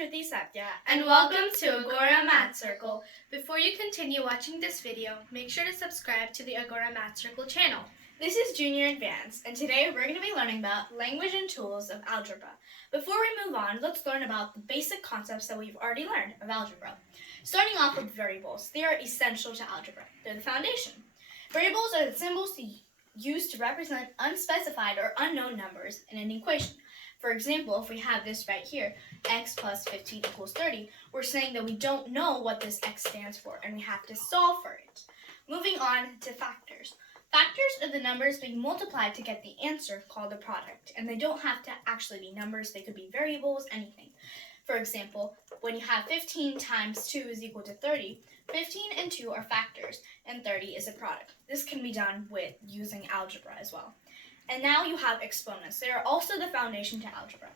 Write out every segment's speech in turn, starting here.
Shruthi and welcome to Agora Math Circle. Before you continue watching this video, make sure to subscribe to the Agora Math Circle channel. This is Junior Advanced, and today we're going to be learning about language and tools of algebra. Before we move on, let's learn about the basic concepts that we've already learned of algebra. Starting off with variables, they are essential to algebra. They're the foundation. Variables are the symbols used to represent unspecified or unknown numbers in an equation. For example, if we have this right here, x plus 15 equals 30, we're saying that we don't know what this x stands for and we have to solve for it. Moving on to factors. Factors are the numbers being multiplied to get the answer called a product, and they don't have to actually be numbers, they could be variables, anything. For example, when you have 15 times 2 is equal to 30, 15 and 2 are factors, and 30 is a product. This can be done with using algebra as well. And now you have exponents. They are also the foundation to algebra.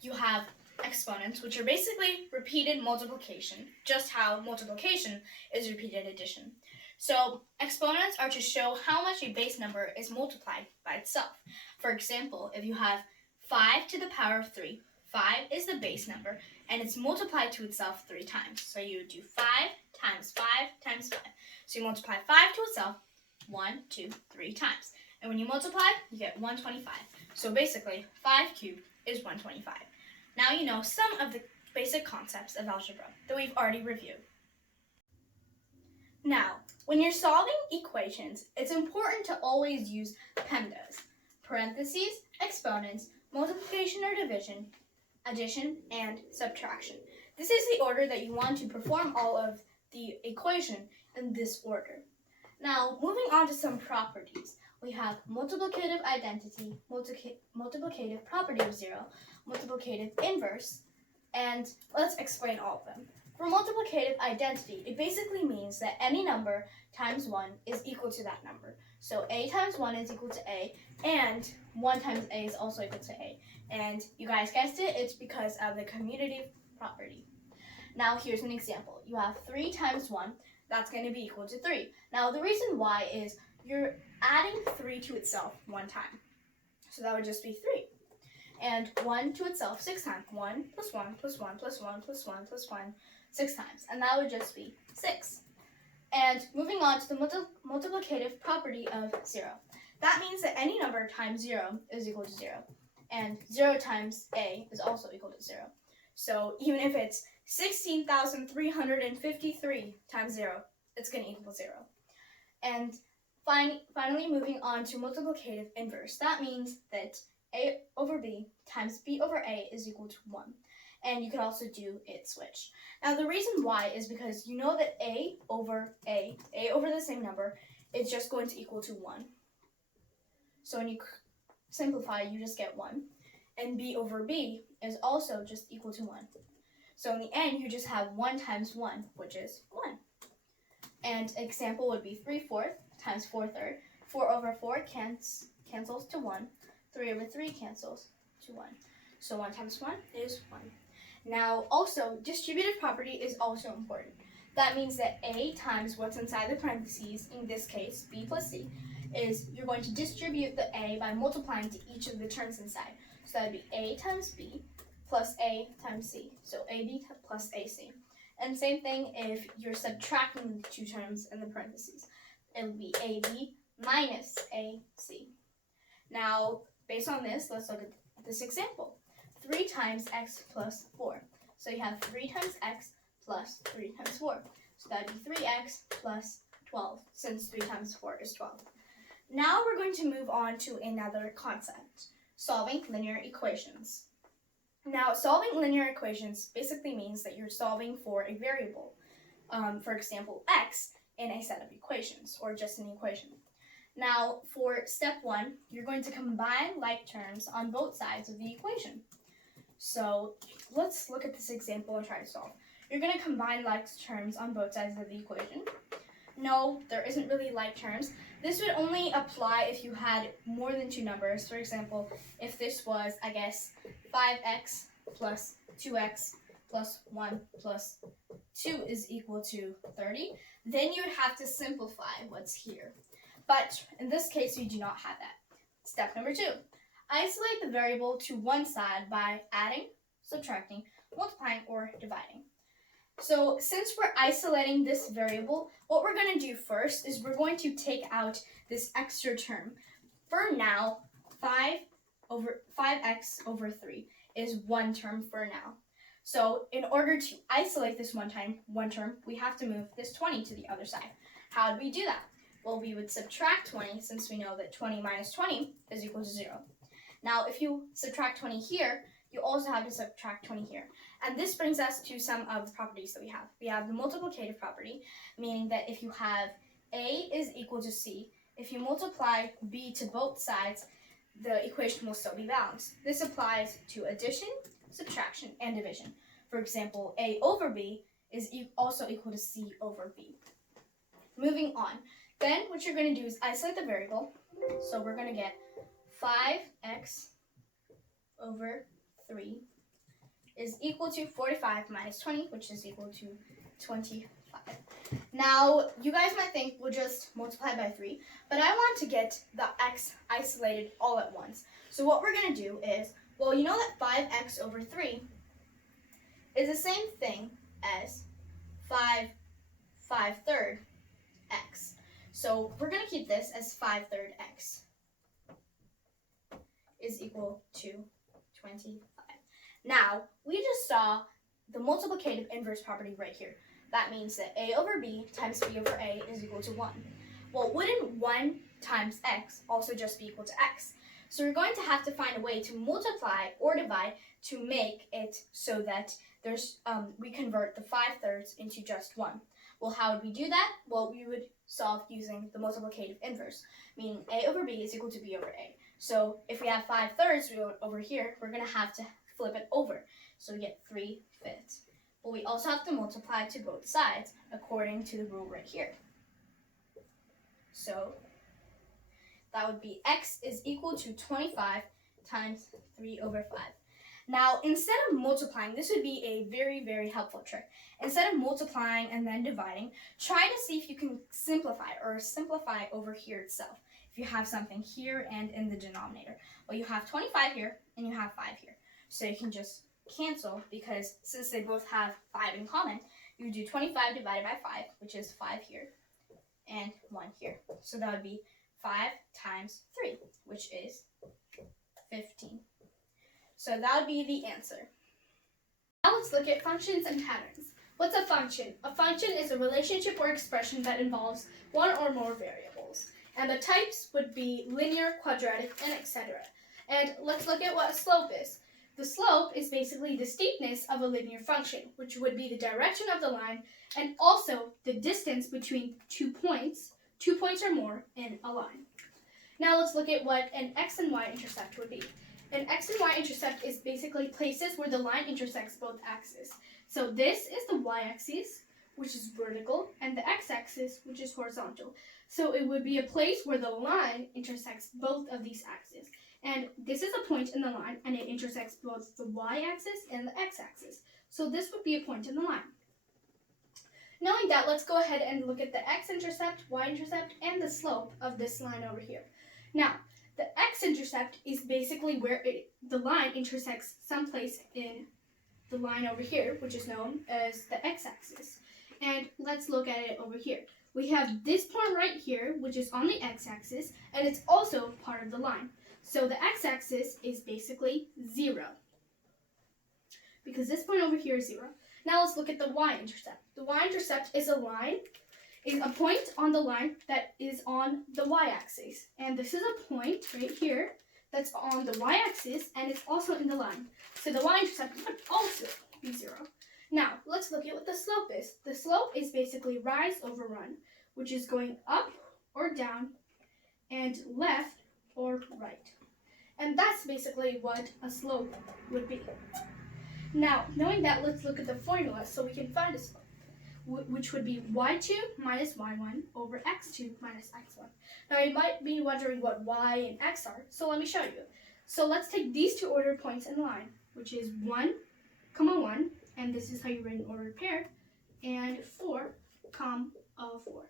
You have exponents, which are basically repeated multiplication, just how multiplication is repeated addition. So exponents are to show how much a base number is multiplied by itself. For example, if you have 5 to the power of 3, 5 is the base number, and it's multiplied to itself 3 times. So you would do 5 times 5 times 5. So you multiply 5 to itself 1, 2, 3 times. And when you multiply, you get 125. So basically, 5 cubed is 125. Now you know some of the basic concepts of algebra that we've already reviewed. Now, when you're solving equations, it's important to always use PEMDAS, parentheses, exponents, multiplication or division, addition, and subtraction. This is the order that you want to perform all of the equation in this order. Now, moving on to some properties. We have multiplicative identity, multiplicative property of 0, multiplicative inverse, and let's explain all of them. For multiplicative identity, it basically means that any number times 1 is equal to that number. So a times 1 is equal to a, and 1 times a is also equal to a. And you guys guessed it, it's because of the commutative property. Now here's an example. You have 3 times 1, that's going to be equal to 3. Now the reason why is you're adding 3 to itself 1 time. So that would just be 3. And 1 to itself 6 times. 1 plus 1 plus 1 plus 1 plus 1 plus 1, 6 times. And that would just be 6. And moving on to the multiplicative property of 0. That means that any number times 0 is equal to 0. And 0 times a is also equal to 0. So even if it's 16,353 times 0, it's going to equal 0. And finally, moving on to multiplicative inverse. That means that a over b times b over a is equal to 1. And you could also do it switch. Now the reason why is because you know that a over the same number, is just going to equal to 1. So when you simplify, you just get 1. And b over b is also just equal to 1. So in the end, you just have 1 times 1, which is 1. And example would be 3/4 times 4/3. 4 over 4 cancels to 1. 3 over 3 cancels to 1. So 1 times 1 is 1. Now also, distributive property is also important. That means that a times what's inside the parentheses, in this case, b plus c, is you're going to distribute the a by multiplying to each of the terms inside. So that would be a times b plus a times c. So ab plus ac. And same thing if you're subtracting the two terms in the parentheses. It would be AB minus AC. Now, based on this, let's look at this example. 3 times x plus 4. So you have 3 times x plus 3 times 4. So that would be 3x plus 12, since 3 times 4 is 12. Now we're going to move on to another concept, solving linear equations. Now, solving linear equations basically means that you're solving for a variable, for example, x, in a set of equations, or just an equation. Now, for step 1, you're going to combine like terms on both sides of the equation. So, let's look at this example and try to solve. You're going to combine like terms on both sides of the equation. No, there isn't really like terms. This would only apply if you had more than 2 numbers. For example, if this was, 5x plus 2x plus 1 plus 2 is equal to 30, then you would have to simplify what's here. But in this case, we do not have that. Step number 2, isolate the variable to one side by adding, subtracting, multiplying or dividing. So since we're isolating this variable, what we're going to do first is we're going to take out this extra term. For now, 5x over 3 is one term for now. So in order to isolate this one term, we have to move this 20 to the other side. How do we do that? Well, we would subtract 20 since we know that 20 minus 20 is equal to 0. Now, if you subtract 20 here, you also have to subtract 20 here. And this brings us to some of the properties that we have. We have the multiplicative property, meaning that if you have A is equal to C, if you multiply B to both sides, the equation will still be balanced. This applies to addition, subtraction, and division. For example, A over B is also equal to C over B. Moving on. Then what you're going to do is isolate the variable. So we're going to get 5x over 3 is equal to 45 minus 20, which is equal to 25. Now, you guys might think we'll just multiply by 3, but I want to get the x isolated all at once. So what we're going to do is, well, you know that 5x over 3 is the same thing as 5/3 x. So we're going to keep this as 5/3 x is equal to 25. Now, we just saw the multiplicative inverse property right here. That means that a over b times b over a is equal to 1. Well, wouldn't 1 times x also just be equal to x? So we're going to have to find a way to multiply or divide to make it so that we convert the 5/3 into just 1. Well, how would we do that? Well, we would solve using the multiplicative inverse, meaning a over b is equal to b over a. So if we have 5/3 over here, we're going to have to flip it over. So we get 3/5. But we also have to multiply to both sides according to the rule right here. So that would be x is equal to 25 times 3/5. Now, instead of multiplying, this would be a very, very helpful trick. Instead of multiplying and then dividing, try to see if you can simplify over here itself. If you have something here and in the denominator. Well, you have 25 here and you have 5 here. So you can just cancel, because since they both have 5 in common, you do 25 divided by 5, which is 5 here and 1 here. So that would be 5 times 3, which is 15. So that would be the answer. Now let's look at functions and patterns. What's a function? A function is a relationship or expression that involves one or more variables. And the types would be linear, quadratic, and etc. And let's look at what a slope is. The slope is basically the steepness of a linear function, which would be the direction of the line and also the distance between 2 points or more in a line. Now let's look at what an x and y intercept would be. An x and y intercept is basically places where the line intersects both axes. So this is the y-axis, which is vertical, and the x-axis, which is horizontal. So it would be a place where the line intersects both of these axes. And this is a point in the line, and it intersects both the y-axis and the x-axis. So this would be a point in the line. Knowing that, let's go ahead and look at the x-intercept, y-intercept, and the slope of this line over here. Now, the x-intercept is basically where the line intersects someplace in the line over here, which is known as the x-axis. And let's look at it over here. We have this point right here, which is on the x-axis, and it's also part of the line. So the x-axis is basically 0, because this point over here is 0. Now let's look at the y-intercept. The y-intercept is a point on the line that is on the y-axis. And this is a point right here that's on the y-axis, and it's also in the line. So the y-intercept would also be 0. Now, let's look at what the slope is. The slope is basically rise over run, which is going up or down and left or right. And that's basically what a slope would be. Now, knowing that, let's look at the formula so we can find a slope, which would be y2 minus y1 over x2 minus x1. Now, you might be wondering what y and x are, so let me show you. So let's take these two ordered points in the line, which is 1, 1, and this is how you write an ordered pair, and 4, 4.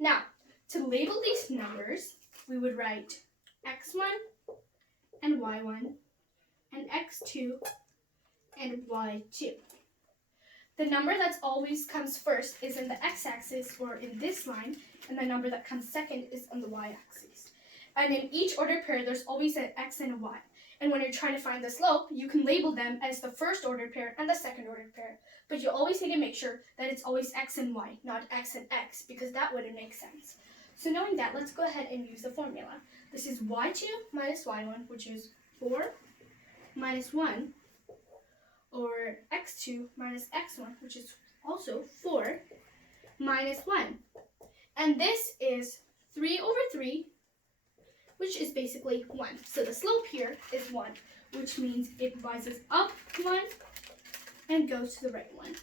Now, to label these numbers, we would write x1 and y1 and x2 and y2. The number that always comes first is in the x-axis or in this line, and the number that comes second is on the y-axis. And in each ordered pair, there's always an x and a y. And when you're trying to find the slope, you can label them as the first ordered pair and the second ordered pair. But you always need to make sure that it's always x and y, not x and x, because that wouldn't make sense. So knowing that, let's go ahead and use the formula. This is y2 minus y1, which is 4 minus 1, or x2 minus x1, which is also 4 minus 1. And this is 3 over 3, which is basically 1. So the slope here is 1, which means it rises up 1 and goes to the right 1.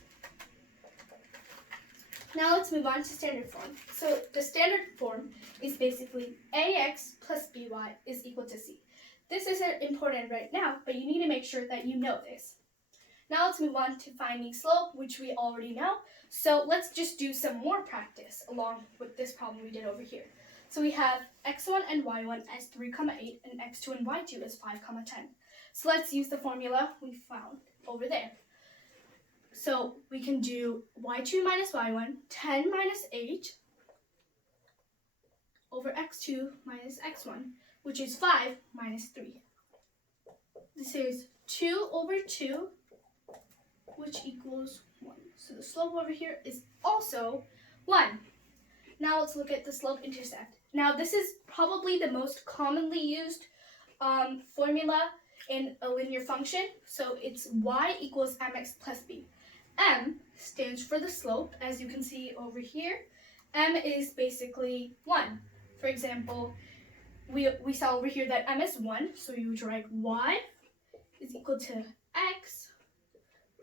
Now let's move on to standard form. So the standard form is basically ax plus by is equal to c. This isn't important right now, but you need to make sure that you know this. Now let's move on to finding slope, which we already know. So let's just do some more practice along with this problem we did over here. So we have x1 and y1 as 3, 8, and x2 and y2 as 5, 10. So let's use the formula we found over there. So we can do y2 minus y1, 10 minus 8 over x2 minus x1, which is 5 minus 3. This is 2 over 2, which equals 1. So the slope over here is also 1. Now let's look at the slope-intercept. Now this is probably the most commonly used formula in a linear function. So it's y equals mx plus b. M stands for the slope, as you can see over here. M is basically 1. For example, we saw over here that m is 1, so you would write y is equal to x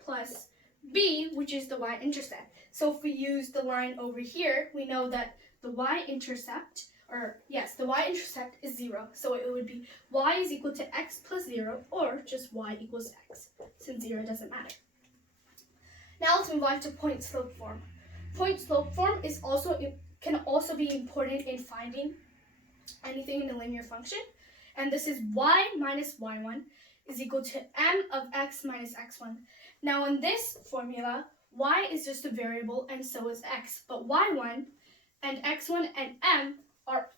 plus b, which is the y-intercept. So if we use the line over here, we know that the y-intercept, the y-intercept is 0. So it would be y is equal to x plus 0, or just y equals x, since 0 doesn't matter. Now let's move on to point-slope form. Point-slope form can also be important in finding anything in a linear function. And this is y minus y1 is equal to m of x minus x1. Now in this formula, y is just a variable and so is x. But y1 and x1 and m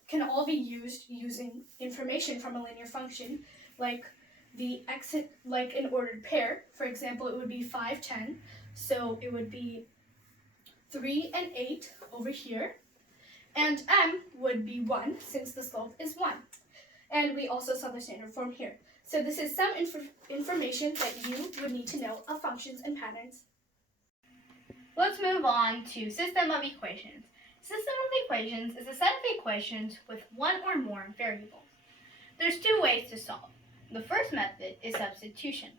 can all be used using information from a linear function, like an ordered pair. For example, it would be 5, 10. So it would be 3 and 8 over here. And m would be 1, since the slope is 1. And we also saw the standard form here. So this is some information that you would need to know of functions and patterns. Let's move on to system of equations. System of equations is a set of equations with one or more variables. There's two ways to solve. The first method is substitution.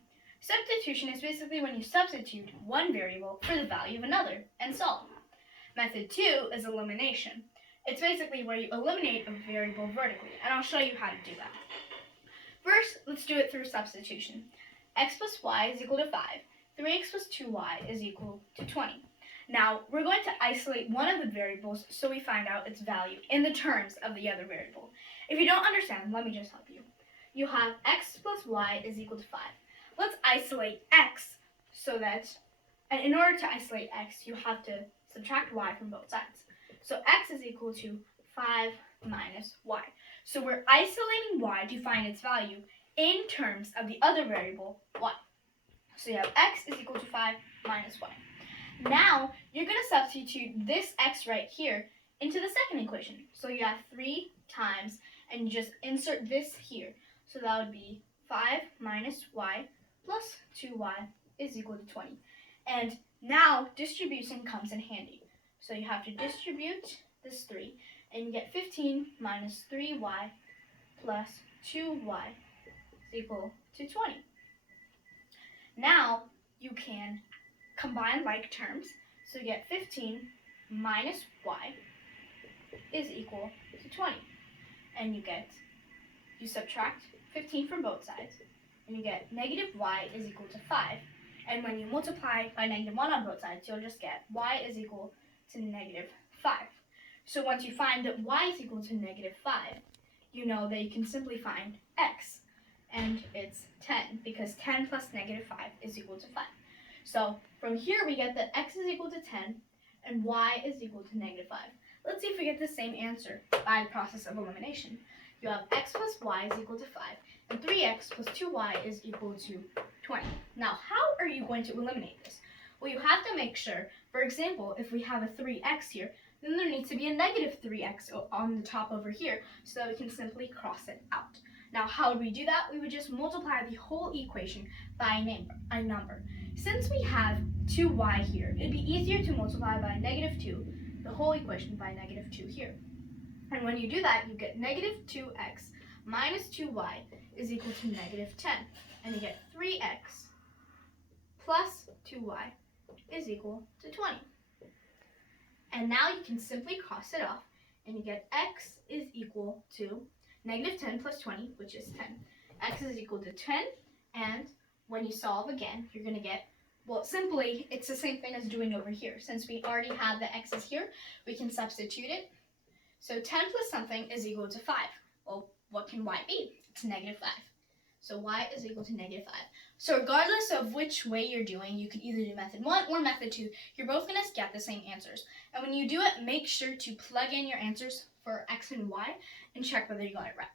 Substitution is basically when you substitute one variable for the value of another and solve. Method 2 is elimination. It's basically where you eliminate a variable vertically, and I'll show you how to do that. First, let's do it through substitution. X plus y is equal to 5. 3x plus 2y is equal to 20. Now, we're going to isolate one of the variables so we find out its value in the terms of the other variable. If you don't understand, let me just help you. You have x plus y is equal to 5. Let's isolate x so that, and in order to isolate x, you have to subtract y from both sides. So x is equal to 5 minus y. So we're isolating y to find its value in terms of the other variable, y. So you have x is equal to 5 minus y. Now, you're going to substitute this x right here into the second equation. So you have 3 times, and you just insert this here. So that would be 5 minus y plus 2y is equal to 20. And now, distribution comes in handy. So you have to distribute this 3, and you get 15 minus 3y plus 2y is equal to 20. Now, you can combine like terms. So you get 15 minus y is equal to 20. And you subtract 15 from both sides, and you get negative y is equal to 5. And when you multiply by negative 1 on both sides, you'll just get y is equal to negative 5. So once you find that y is equal to negative 5, you know that you can simply find x. and it's 10 because 10 plus negative 5 is equal to 5. So from here we get that x is equal to 10 and y is equal to negative 5. Let's see if we get the same answer by the process of elimination. You have x plus y is equal to 5 and 3x plus 2y is equal to 20. Now how are you going to eliminate this? Well, you have to make sure, for example, if we have a 3x here, then there needs to be a negative 3x on the top over here so that we can simply cross it out. Now, how would we do that? We would just multiply the whole equation by a number. Since we have 2y here, it'd be easier to multiply by negative 2, the whole equation by negative 2 here. And when you do that, you get negative 2x minus 2y is equal to negative 10. And you get 3x plus 2y is equal to 20. And now you can simply cross it off, and you get x is equal to negative 10 plus 20, which is 10. X is equal to 10, and when you solve again, you're going to get, well, simply, it's the same thing as doing over here. Since we already have the x's here, we can substitute it. So 10 plus something is equal to 5. Well, what can y be? It's negative 5. So y is equal to negative 5. So regardless of which way you're doing, you can either do method 1 or method 2. You're both going to get the same answers. And when you do it, make sure to plug in your answers for x and y and check whether you got it right.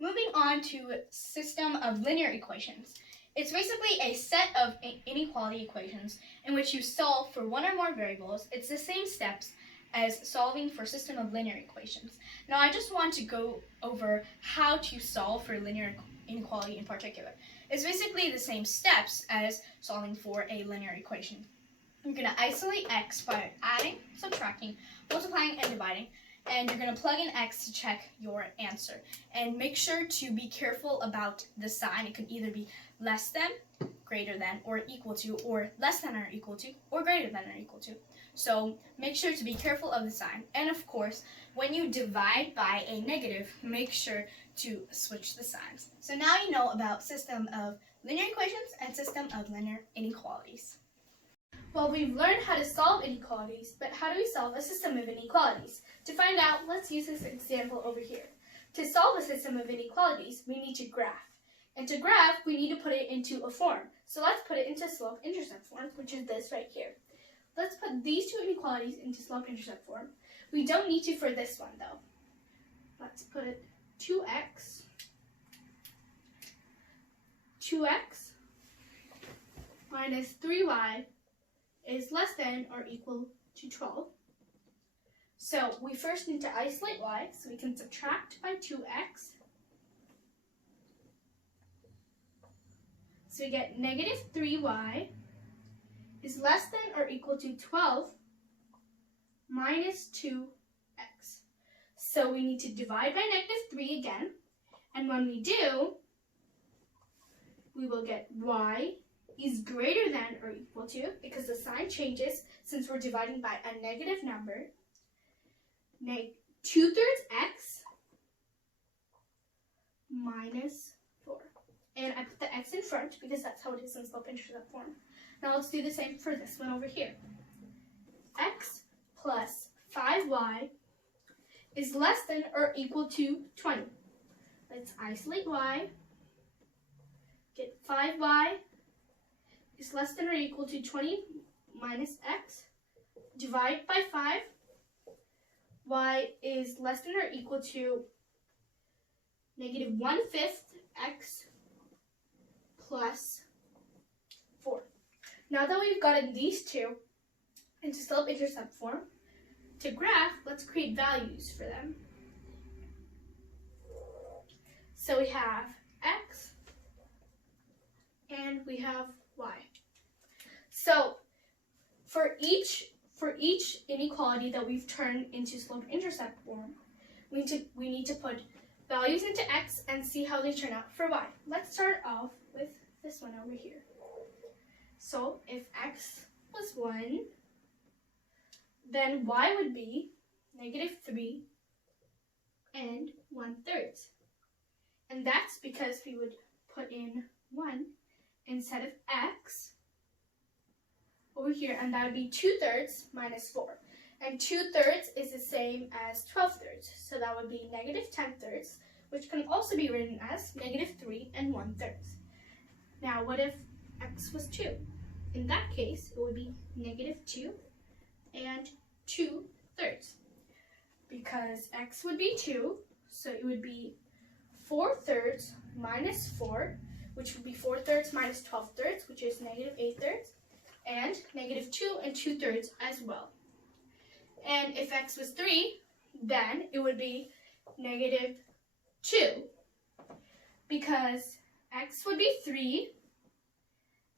Moving on to system of linear equations. It's basically a set of inequality equations in which you solve for one or more variables. It's the same steps as solving for system of linear equations. Now I just want to go over how to solve for linear inequality in particular. It's basically the same steps as solving for a linear equation. You're going to isolate x by adding, subtracting, multiplying, and dividing. And you're going to plug in x to check your answer. And make sure to be careful about the sign. It could either be less than, greater than, or equal to, or less than or equal to, or greater than or equal to. So make sure to be careful of the sign. And of course, when you divide by a negative, make sure to switch the signs. So now you know about system of linear equations and system of linear inequalities. Well, we've learned how to solve inequalities, but how do we solve a system of inequalities? To find out, let's use this example over here. To solve a system of inequalities, we need to graph. And to graph, we need to put it into a form. So let's put it into slope-intercept form, which is this right here. Let's put these two inequalities into slope-intercept form. We don't need to for this one, though. Let's put 2x minus 3y is less than or equal to 12. So we first need to isolate y, so we can subtract by 2x. So we get negative 3y is less than or equal to 12 minus 2x. So we need to divide by negative 3 again. And when we do, we will get y is greater than or equal to, because the sign changes since we're dividing by a negative number, 2/3 x minus 4. And I put the x in front because that's how it is in slope-intercept form. Now let's do the same for this one over here. X plus 5y is less than or equal to 20. Let's isolate y. Get 5y is less than or equal to 20 minus x. Divide by 5. Y is less than or equal to negative 1/5 x plus 4. Now that we've gotten these two into slope-intercept form, to graph, let's create values for them. So we have x and we have y. So for each inequality that we've turned into slope-intercept form, we need to put values into x and see how they turn out for y. Let's start off with this one over here. So if x was 1, then y would be negative 3 and 1/3. And that's because we would put in 1 instead of x over here, and that would be 2/3 minus 4. And 2/3 is the same as 12/3, so that would be negative 10/3, which can also be written as -3 1/3. Now, what if x was 2? In that case, it would be -2 2/3. Because x would be 2, so it would be 4/3 minus 4, which would be 4/3 minus 12/3, which is -8/3, and -2 2/3 as well. And if x was 3, then it would be -2, because x would be 3,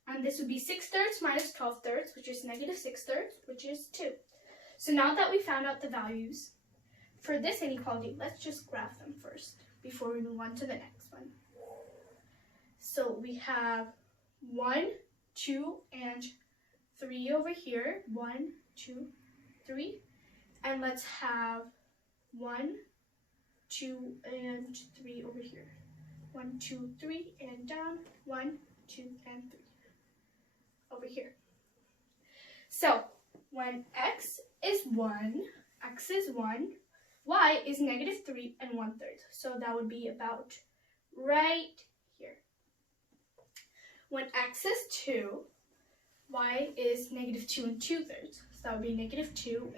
and this would be 6/3 minus 12/3, which is -6/3, which is 2. So now that we found out the values for this inequality, let's just graph them first before we move on to the next one. So we have 1, 2, and 3 over here. 1, 2, 3. And let's have 1, 2, and 3 over here. 1, 2, 3, and down. 1, 2, and 3 over here. So when x is 1, y is -3 1/3. So that would be about right here. When x is 2, y is -2 2/3. So that would be -2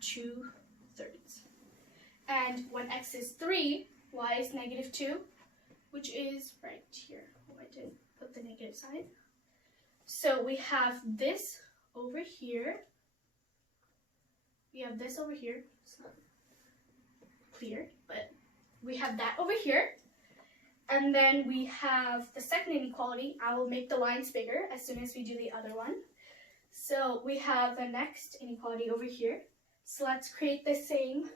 2/3. And when x is 3, y is -2, which is right here. Oh, I didn't put the negative sign. So we have this over here. We have this over here. It's not clear, but we have that over here. And then we have the second inequality. I will make the lines bigger as soon as we do the other one. So we have the next inequality over here. So let's create the same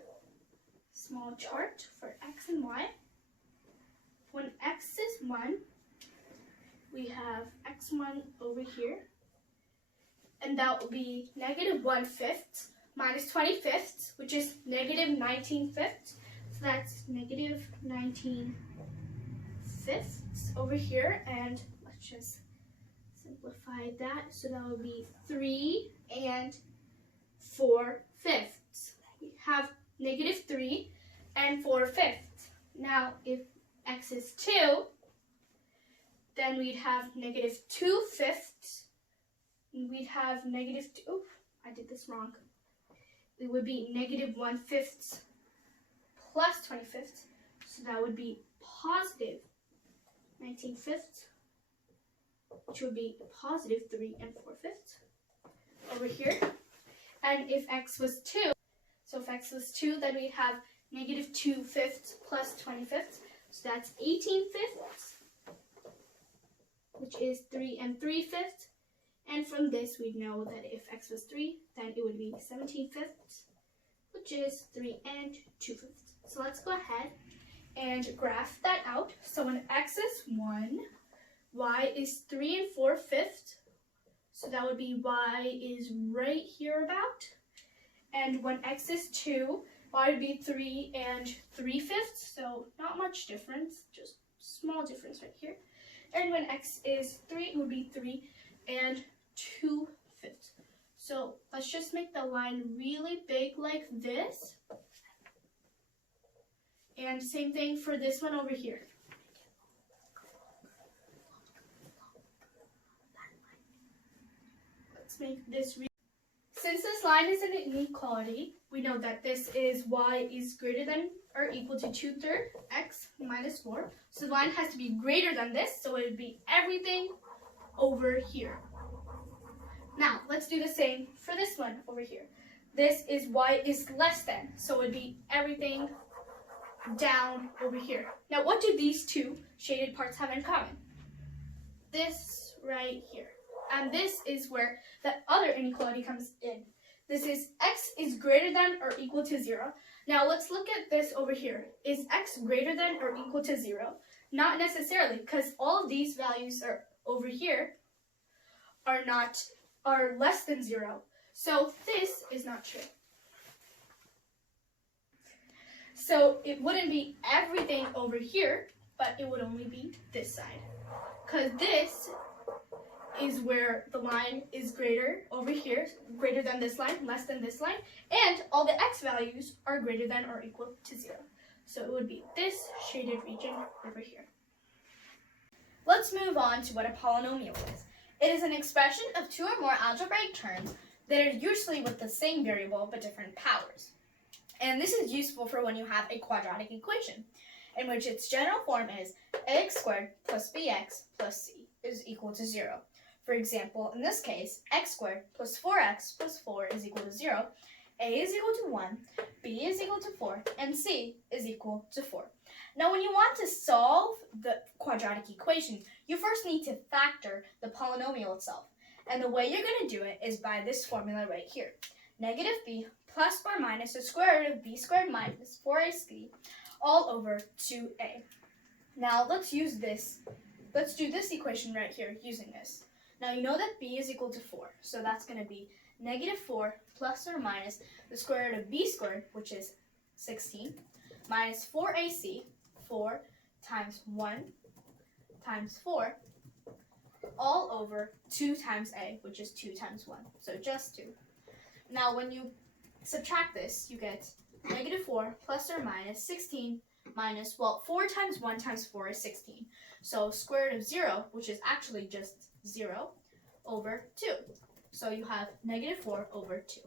small chart for x and y. When x is 1, we have x1 over here. And that will be -1/5 minus 20/5, which is -19/5. So that's -19/5 over here. And let's just simplify that. So that would be 3 4/5. We have -3 4/5. Now, if x is 2, then we'd have -2/5. We'd have -2. Oh, I did this wrong. It would be -1/5 plus 20/5. So that would be positive 19/5, which would be positive 3 4/5 over here. And if x was 2, so if x was 2, then we'd have -2/5 plus 20/5. So that's 18/5, which is 3 3/5. And from this, we'd know that if x was 3, then it would be 17/5, which is 3 2/5. So let's go ahead and graph that out. So when x is 1, y is 3 4/5. So that would be y is right here about. And when x is 2, y would be 3 3/5. So not much difference, just small difference right here. And when x is 3, it would be 3 2/5. So let's just make the line really big like this. And same thing for this one over here. Let's make this since this line is an inequality, we know that this is y is greater than or equal to 2/3 x minus 4. So the line has to be greater than this, so it would be everything over here. Now, let's do the same for this one over here. This is y is less than, so it would be everything down over here. Now, what do these two shaded parts have in common? This right here. And this is where the other inequality comes in. This is x is greater than or equal to 0. Now, let's look at this over here. Is x greater than or equal to 0? Not necessarily, because all of these values are over here are less than 0. So this is not true. So it wouldn't be everything over here, but it would only be this side. Because this is where the line is greater over here, greater than this line, less than this line, and all the x values are greater than or equal to 0. So it would be this shaded region over here. Let's move on to what a polynomial is. It is an expression of two or more algebraic terms that are usually with the same variable but different powers. And this is useful for when you have a quadratic equation, in which its general form is ax squared plus bx plus c is equal to 0. For example, in this case, x squared plus 4x plus 4 is equal to 0, a is equal to 1, b is equal to 4, and c is equal to 4. Now, when you want to solve the quadratic equation, you first need to factor the polynomial itself. And the way you're going to do it is by this formula right here. Negative b plus or minus the square root of b squared minus 4ac all over 2a. Now, let's do this equation right here using this. Now, you know that b is equal to 4, so that's going to be negative 4 plus or minus the square root of b squared, which is 16, minus 4ac, 4 times 1 times 4, all over 2 times a, which is 2 times 1, so just 2. Now, when you subtract this, you get negative 4 plus or minus 16 minus, 4 times 1 times 4 is 16. So square root of 0, which is actually just 0, over 2. So you have negative 4 over 2.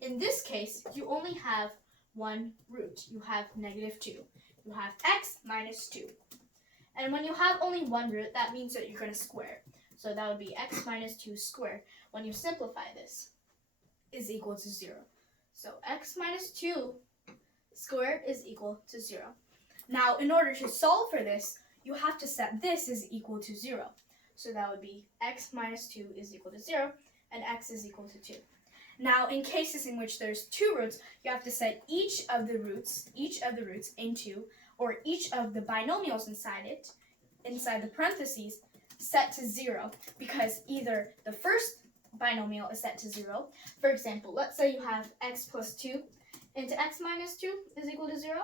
In this case, you only have one root. You have negative 2. You have x minus 2. And when you have only one root, that means that you're going to square. So that would be x minus 2 squared. When you simplify this, is equal to 0. So x minus 2 squared is equal to 0. Now, in order to solve for this, you have to set this as equal to 0. So that would be x minus 2 is equal to 0, and x is equal to 2. Now, in cases in which there's two roots, you have to set each of the roots into, or each of the binomials inside the parentheses, set to 0, because either the first binomial is set to 0. For example, let's say you have x plus 2 into x minus 2 is equal to 0.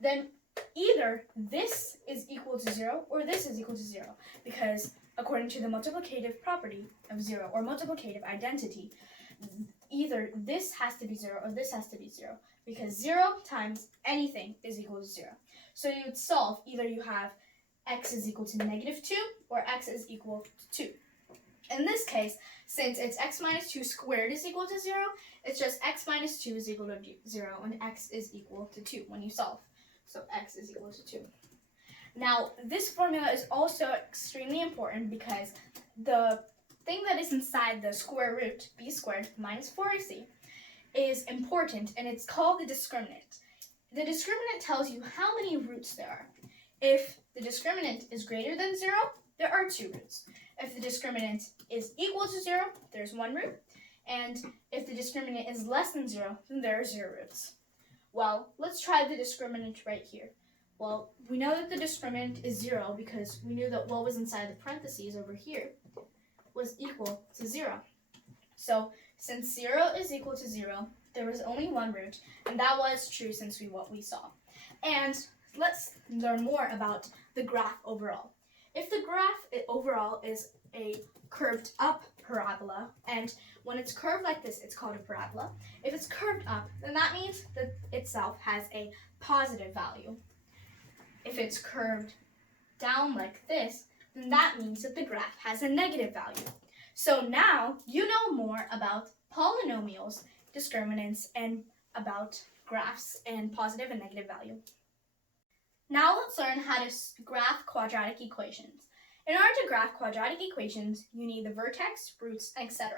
Then either this is equal to 0 or this is equal to 0, because according to the multiplicative property of 0 or multiplicative identity, either this has to be 0 or this has to be 0, because 0 times anything is equal to 0. So you would solve, either you have x is equal to negative 2 or x is equal to 2. In this case, since it's x minus 2 squared is equal to 0, it's just x minus 2 is equal to 0 and x is equal to 2 when you solve. So x is equal to 2. Now, this formula is also extremely important because the thing that is inside the square root, b squared minus 4ac, is important, and it's called the discriminant. The discriminant tells you how many roots there are. If the discriminant is greater than 0, there are 2 roots. If the discriminant is equal to 0, there's 1 root. And if the discriminant is less than 0, then there are 0 roots. Well, let's try the discriminant right here. Well, we know that the discriminant is 0 because we knew that what was inside the parentheses over here was equal to 0. So, since 0 is equal to 0, there was only 1 root, and that was true since what we saw. And let's learn more about the graph overall. If the graph overall is a curved up parabola, and when it's curved like this, it's called a parabola. If it's curved up, then that means that itself has a positive value. If it's curved down like this, then that means that the graph has a negative value. So now you know more about polynomials, discriminants, and about graphs and positive and negative value. Now let's learn how to graph quadratic equations. In order to graph quadratic equations, you need the vertex, roots, etc.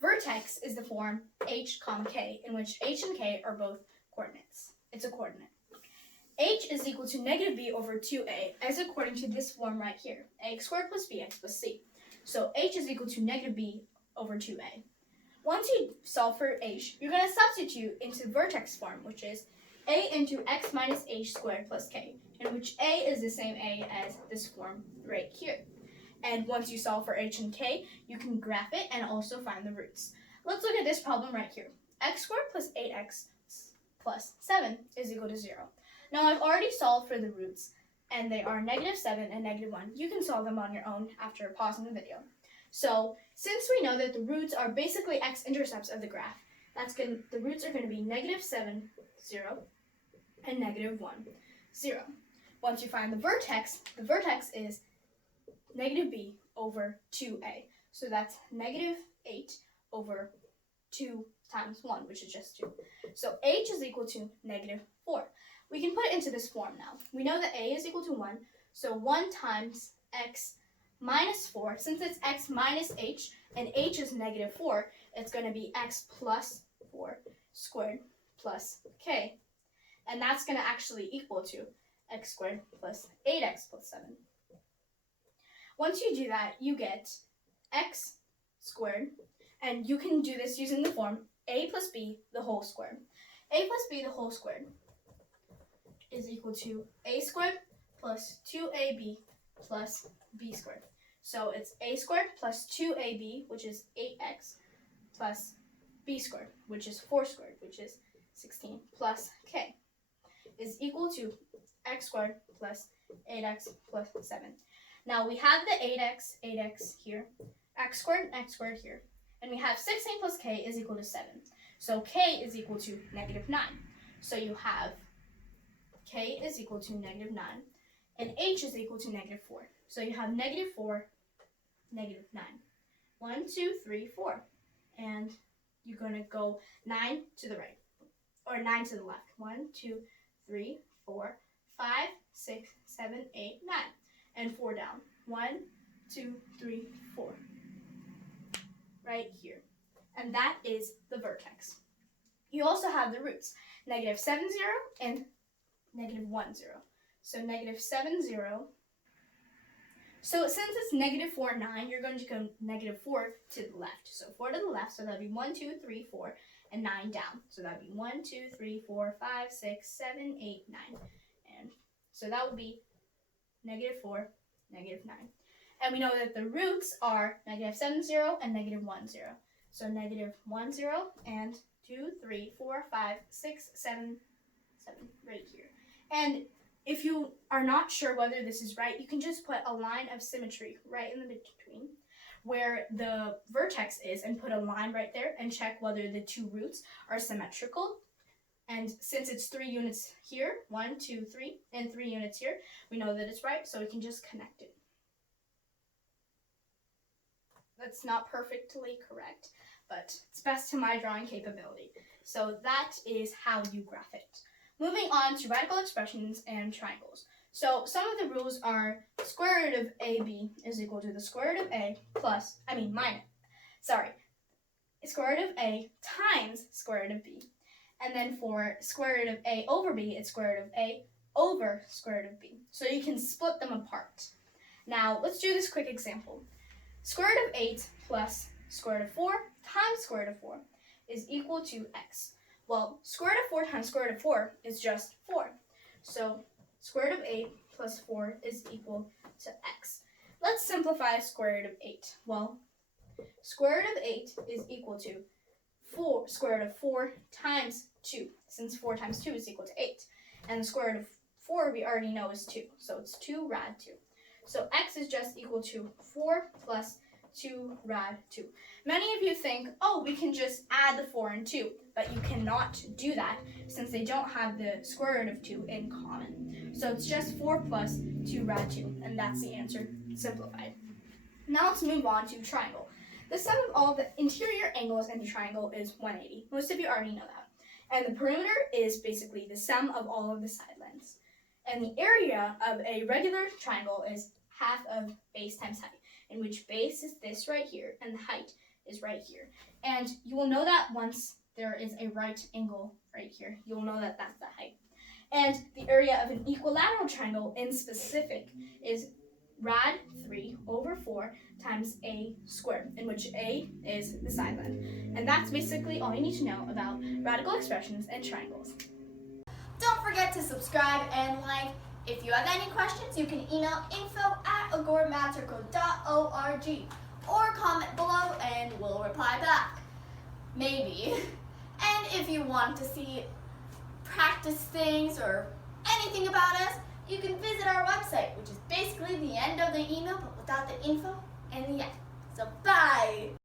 Vertex is the form h, k, in which h and k are both coordinates. It's a coordinate. H is equal to negative b over 2a, as according to this form right here, ax squared plus bx plus c. So h is equal to negative b over 2a. Once you solve for h, you're going to substitute into vertex form, which is a into x minus h squared plus k, in which a is the same a as this form right here. And once you solve for h and k, you can graph it and also find the roots. Let's look at this problem right here. X squared plus 8x plus 7 is equal to 0. Now, I've already solved for the roots, and they are negative 7 and negative 1. You can solve them on your own after pausing the video. So, since we know that the roots are basically x-intercepts of the graph, the roots are going to be negative 7, 0, and negative 1, 0. Once you find the vertex is negative b over 2a. So that's negative 8 over 2 times 1, which is just 2. So h is equal to negative 4. We can put it into this form now. We know that a is equal to 1, so 1 times x minus 4. Since it's x minus h, and h is negative 4, it's going to be x plus 4 squared plus k. And that's going to actually equal to x squared plus 8x plus 7. Once you do that, you get x squared, and you can do this using the form a plus b the whole squared. A plus b the whole squared is equal to a squared plus 2ab plus b squared. So it's a squared plus 2ab, which is 8x, plus b squared, which is 4 squared, which is 16, plus k, is equal to x squared plus 8x plus 7. Now we have the 8x here, x squared here, and we have 16 plus k is equal to 7. So k is equal to negative 9. So you have k is equal to negative 9, and h is equal to negative 4. So you have negative 4, negative 9. 1, 2, 3, 4. And you're going to go 9 to the right, or 9 to the left. 1, 2, 3, 4, 5, 6, 7, 8, 9. And 4 down. 1, 2, 3, 4. Right here. And that is the vertex. You also have the roots. Negative 7, 0, and negative 1, 0. So negative 7, 0. So since it's negative 4, 9, you're going to go negative 4 to the left. So 4 to the left, so that would be 1, 2, 3, 4, and 9 down. So that would be 1, 2, 3, 4, 5, 6, 7, 8, 9. And so that would be negative 4, negative 9. And we know that the roots are negative 7, 0, and negative 1, 0. So negative 1, 0, and 2, 3, 4, 5, 6, 7, 7, right here. And if you are not sure whether this is right, you can just put a line of symmetry right in the between where the vertex is and put a line right there and check whether the two roots are symmetrical. And since it's 3 units here, 1, 2, 3, and 3 units here, we know that it's right, so we can just connect it. That's not perfectly correct, but it's best to my drawing capability. So that is how you graph it. Moving on to radical expressions and triangles. So some of the rules are square root of AB is equal to the square root of A square root of A times square root of B. And then for square root of A over B, it's square root of A over square root of B. So you can split them apart. Now let's do this quick example. Square root of 8 plus square root of 4 times square root of 4 is equal to x. Well, square root of 4 times square root of 4 is just 4. So square root of 8 plus 4 is equal to x. Let's simplify square root of 8. Well, square root of 8 is equal to square root of 4 times 2, since 4 times 2 is equal to 8. And the square root of 4 we already know is 2, so it's 2 rad 2. So x is just equal to 4 plus 2 rad 2. Many of you think, oh, we can just add the 4 and 2, but you cannot do that since they don't have the square root of 2 in common. So it's just 4 plus 2 rad 2, and that's the answer simplified. Now let's move on to triangle. The sum of all the interior angles in the triangle is 180. Most of you already know that. And the perimeter is basically the sum of all of the side lengths. And the area of a regular triangle is half of base times height, in which base is this right here, and the height is right here. And you will know that once there is a right angle right here, you will know that that's the height. And the area of an equilateral triangle in specific is rad 3 over 4 times a squared, in which a is the side length. And that's basically all you need to know about radical expressions and triangles. Don't forget to subscribe and like. If you have any questions, you can email info@agoramathcircle.org or comment below and we'll reply back. Maybe. And if you want to see practice things or anything about us, you can visit our website, which is basically the end of the email but without the info and the end. So bye!